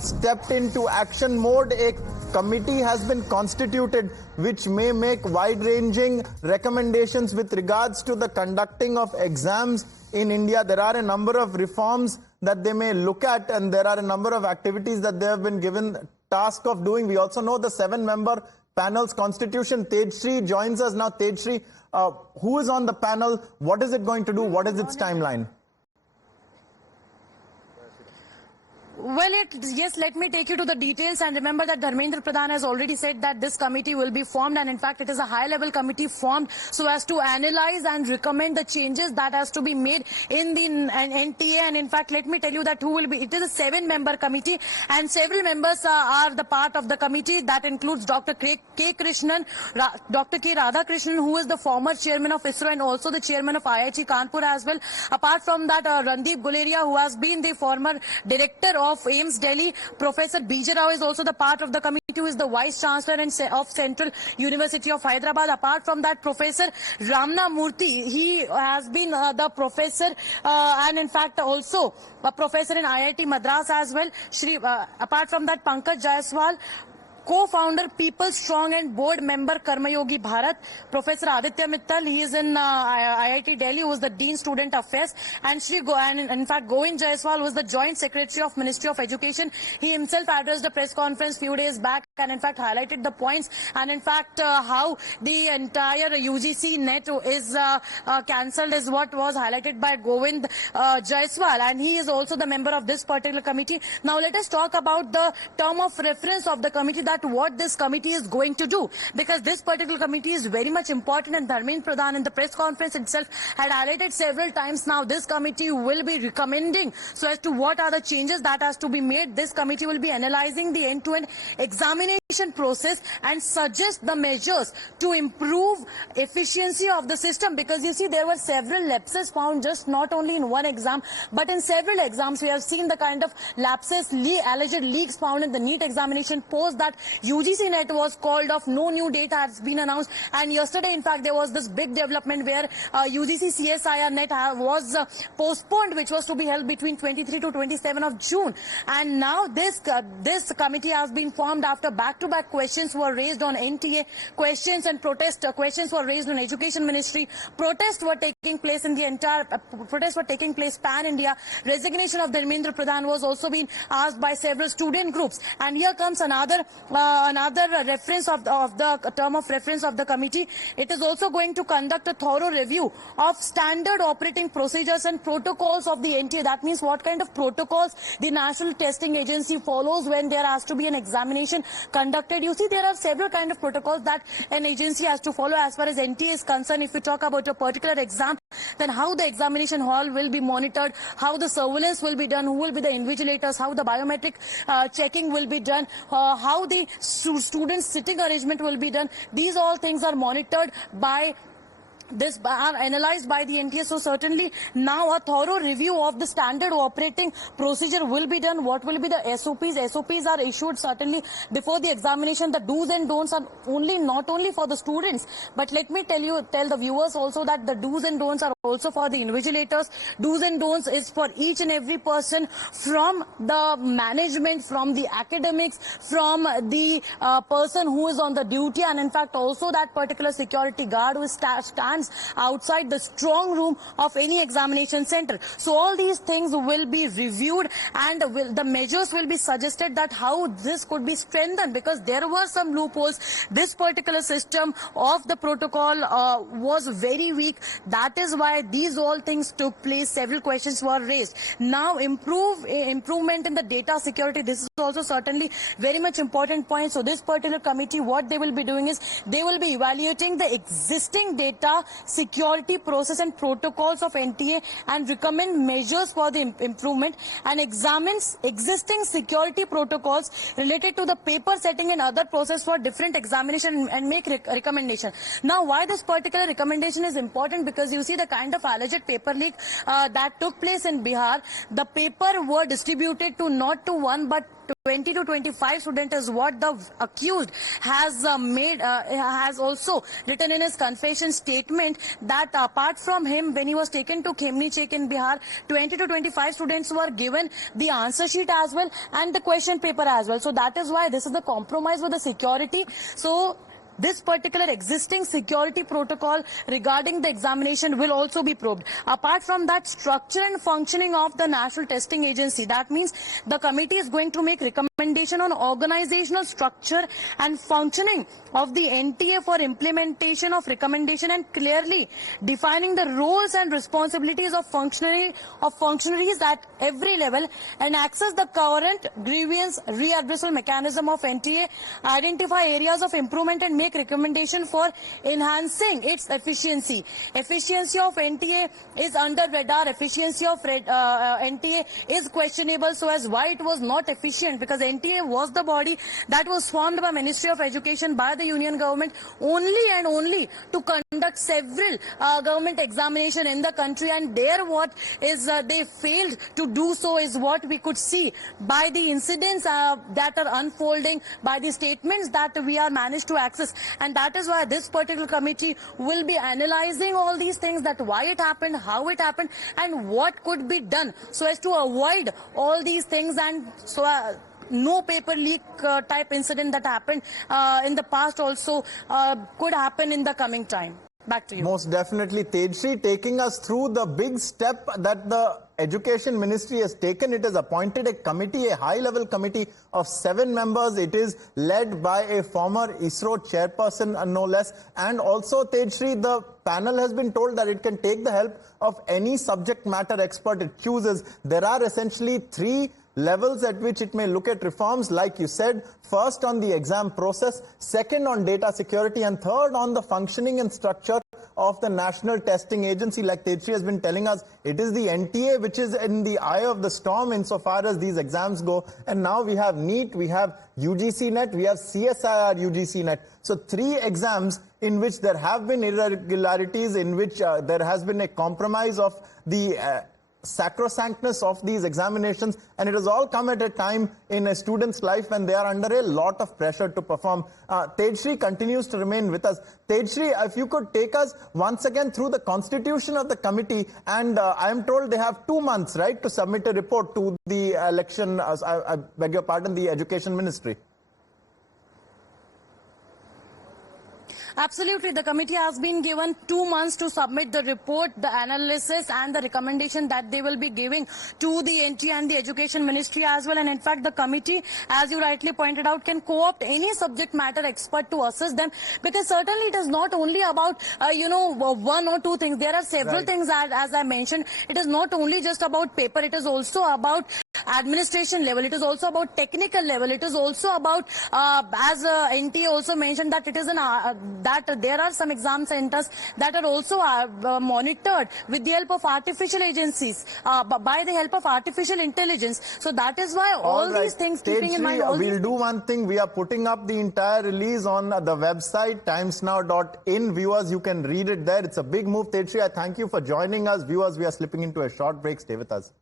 stepped into action mode. A committee has been constituted which may make wide-ranging recommendations with regards to the conducting of exams in India. There are a number of reforms that they may look at, and there are a number of activities that they have been given task of doing. We also know the 7-member panel's constitution. Tejshri joins us now. Tejshri, who is on the panel? What is it going to do? What is its timeline? Well, yes, let me take you to the details, and remember that Dharmendra Pradhan has already said that this committee will be formed, and in fact it is a high-level committee formed so as to analyze and recommend the changes that has to be made in the NTA. And in fact, let me tell you that it is a 7-member committee, and several members are the part of the committee. That includes Dr. K. Krishnan, Dr. K. Radhakrishnan, who is the former chairman of ISRO and also the chairman of IIT Kanpur as well. Apart from that, Randeep Guleria, who has been the former director of AIIMS Delhi. Professor B.J. Rao is also the part of the committee, who is the Vice Chancellor of Central University of Hyderabad. Apart from that, Professor Ramana Murthy, he has been the professor and in fact also a professor in IIT Madras as well. Apart from that, Pankaj Jaiswal, co-founder People Strong and board member Karmayogi Bharat. Professor Aditya Mittal, he is in IIT Delhi, who is the Dean Student Affairs, and in fact Govind Jaiswal was the Joint Secretary of Ministry of Education. He himself addressed a press conference few days back and in fact highlighted the points and in fact how the entire UGC net is cancelled is what was highlighted by Govind Jaiswal, and he is also the member of this particular committee. Now let us talk about the term of reference of the committee, that what this committee is going to do, because this particular committee is very much important, and Dharmendra Pradhan in the press conference itself had highlighted several times now this committee will be recommending so as to what are the changes that has to be made. This committee will be analyzing the end-to-end examination process and suggest the measures to improve efficiency of the system, because you see there were several lapses found just not only in one exam but in several exams. We have seen the kind of lapses, alleged leaks found in the NEET examination. Post that UGC net was called off, no new data has been announced, and yesterday in fact there was this big development where UGC CSIR net was postponed, which was to be held between 23 to 27 of June, and now this committee has been formed after back-to-back questions were raised on NTA, questions and questions were raised on Education Ministry, protests were taking place in the entire protests were taking place pan-India. Resignation of Dharmendra Pradhan was also being asked by several student groups, and here comes another reference of the term of reference of the committee. It is also going to conduct a thorough review of standard operating procedures and protocols of the NTA. That means what kind of protocols the National Testing Agency follows when there has to be an examination conducted. You see, there are several kind of protocols that an agency has to follow as far as NTA is concerned. If you talk about a particular exam, then how the examination hall will be monitored, how the surveillance will be done, who will be the invigilators, how the biometric checking will be done, how the students' sitting arrangement will be done. These all things are monitored by this, are analyzed by the NTA. So certainly now a thorough review of the standard operating procedure will be done. What will be the SOPs? SOPs are issued certainly before the examination. The do's and don'ts are not only for the students, but let me tell the viewers also that the do's and don'ts are also for the invigilators. Do's and don'ts is for each and every person, from the management, from the academics, from the person who is on the duty, and in fact also that particular security guard who stands outside the strong room of any examination center. So all these things will be reviewed, and the measures will be suggested that how this could be strengthened, because there were some loopholes. This particular system of the protocol was very weak. That is why these all things took place. Several questions were raised. Now improvement in the data security. This is also certainly very much important point. So this particular committee, what they will be doing is they will be evaluating the existing data security process and protocols of NTA and recommend measures for the improvement, and examines existing security protocols related to the paper setting and other process for different examination and make recommendation. Now why this particular recommendation is important, because you see the kind of alleged paper leak that took place in Bihar. The paper were distributed to not to one but 20 to 25 students is what the accused has has also written in his confession statement, that apart from him, when he was taken to Khemni Chek in Bihar, 20 to 25 students were given the answer sheet as well and the question paper as well. So that is why this is the compromise with the security. So this particular existing security protocol regarding the examination will also be probed. Apart from that, structure and functioning of the National Testing Agency, that means the committee is going to make recommendation on organizational structure and functioning of the NTA for implementation of recommendation and clearly defining the roles and responsibilities of functionaries at every level and access the current grievance readdressal mechanism of NTA, identify areas of improvement and make recommendation for enhancing its efficiency. Efficiency of NTA is under radar. Efficiency of NTA is questionable. So as why it was not efficient, because NTA was the body that was formed by Ministry of Education by the Union government only and only to conduct several government examination in the country, and there what is they failed to do so is what we could see by the incidents that are unfolding, by the statements that we are managed to access. And that is why this particular committee will be analyzing all these things, that why it happened, how it happened, and what could be done so as to avoid all these things, and so no paper leak type incident that happened in the past also could happen in the coming time. Back to you. Most definitely, Tejashree, taking us through the big step that the Education Ministry has taken. It has appointed a committee, a high-level committee of 7 members. It is led by a former ISRO chairperson, no less. And also, Tejashree, the panel has been told that it can take the help of any subject matter expert it chooses. There are essentially 3 levels at which it may look at reforms, like you said. First, on the exam process, second, on data security, and third, on the functioning and structure of the National Testing Agency. Like Tejashree has been telling us, it is the NTA which is in the eye of the storm insofar as these exams go. And now we have NEET, we have UGC NET, we have CSIR UGC NET. So 3 exams in which there have been irregularities, in which there has been a compromise of the sacrosanctness of these examinations, and it has all come at a time in a student's life when they are under a lot of pressure to perform. Tejashree continues to remain with us. Tejashree, if you could take us once again through the constitution of the committee, and I am told they have 2 months, right, to submit a report to the election, I beg your pardon, the Education Ministry. Absolutely. The committee has been given 2 months to submit the report, the analysis and the recommendation that they will be giving to the NTA and the Education Ministry as well. And in fact, the committee, as you rightly pointed out, can co-opt any subject matter expert to assist them, because certainly it is not only about, 1 or 2 things. There are several things as I mentioned. It is not only just about paper. It is also about administration level. It is also about technical level. It is also about, as NTA also mentioned, that it is that there are some exam centers that are also monitored with the help of artificial agencies, by the help of artificial intelligence. So that is why all these things, keeping in mind all we'll do one thing. We are putting up the entire release on the website, timesnow.in. Viewers, you can read it there. It's a big move. Tejashree, I thank you for joining us. Viewers, we are slipping into a short break. Stay with us.